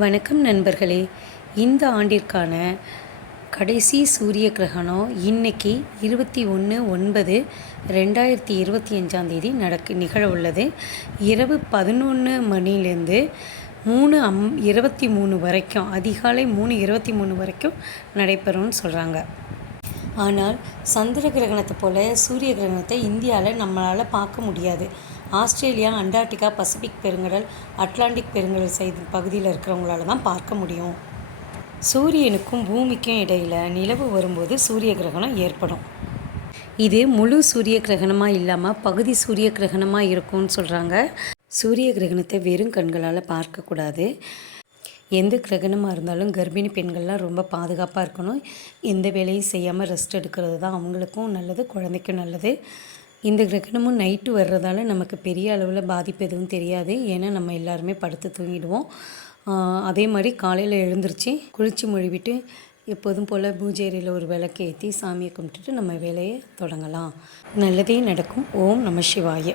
வணக்கம் நண்பர்களே. இந்த ஆண்டிற்கான கடைசி சூரிய கிரகணம் இன்னைக்கு 21/9/2025 நிகழ உள்ளது. இரவு 11 மணிலேருந்து 3:23 வரைக்கும், அதிகாலை 3:23 வரைக்கும் நடைபெறும்னு சொல்கிறாங்க. ஆனால் சந்திர கிரகணத்தை போல் சூரிய கிரகணத்தை இந்தியாவில் நம்மளால் பார்க்க முடியாது. ஆஸ்திரேலியா, அண்டார்டிகா, பசிபிக் பெருங்கடல், அட்லாண்டிக் பெருங்கடல் பகுதியில் இருக்கிறவங்களால தான் பார்க்க முடியும். சூரியனுக்கும் பூமிக்கும் இடையில் நிலவு வரும்போது சூரிய கிரகணம் ஏற்படும். இது முழு சூரிய கிரகணமாக இல்லாமல் பகுதி சூரிய கிரகணமாக இருக்கும்னு சொல்கிறாங்க. சூரிய கிரகணத்தை வெறும் கண்களால் பார்க்கக்கூடாது. எந்த கிரகணமாக இருந்தாலும் கர்ப்பிணி பெண்கள்லாம் ரொம்ப பாதுகாப்பாக இருக்கணும். எந்த வேலையும் செய்யாமல் ரெஸ்ட் எடுக்கிறது தான் அவங்களுக்கும் நல்லது, குழந்தைக்கும் நல்லது. இந்த கிரகணமும் நைட்டு வர்றதால நமக்கு பெரிய அளவில் பாதிப்பு எதுவும் தெரியாது. ஏன்னா நம்ம எல்லாருமே படுத்து தூங்கிடுவோம். அதே மாதிரி காலையில் எழுந்திரிச்சு குளித்து மொழிவிட்டு எப்போதும் போல் பூஜை அறையில் ஒரு விளக்கு ஏற்றி சாமியை கும்பிட்டுட்டு நம்ம வேலையை தொடங்கலாம். நல்லதே நடக்கும். ஓம் நம சிவாய.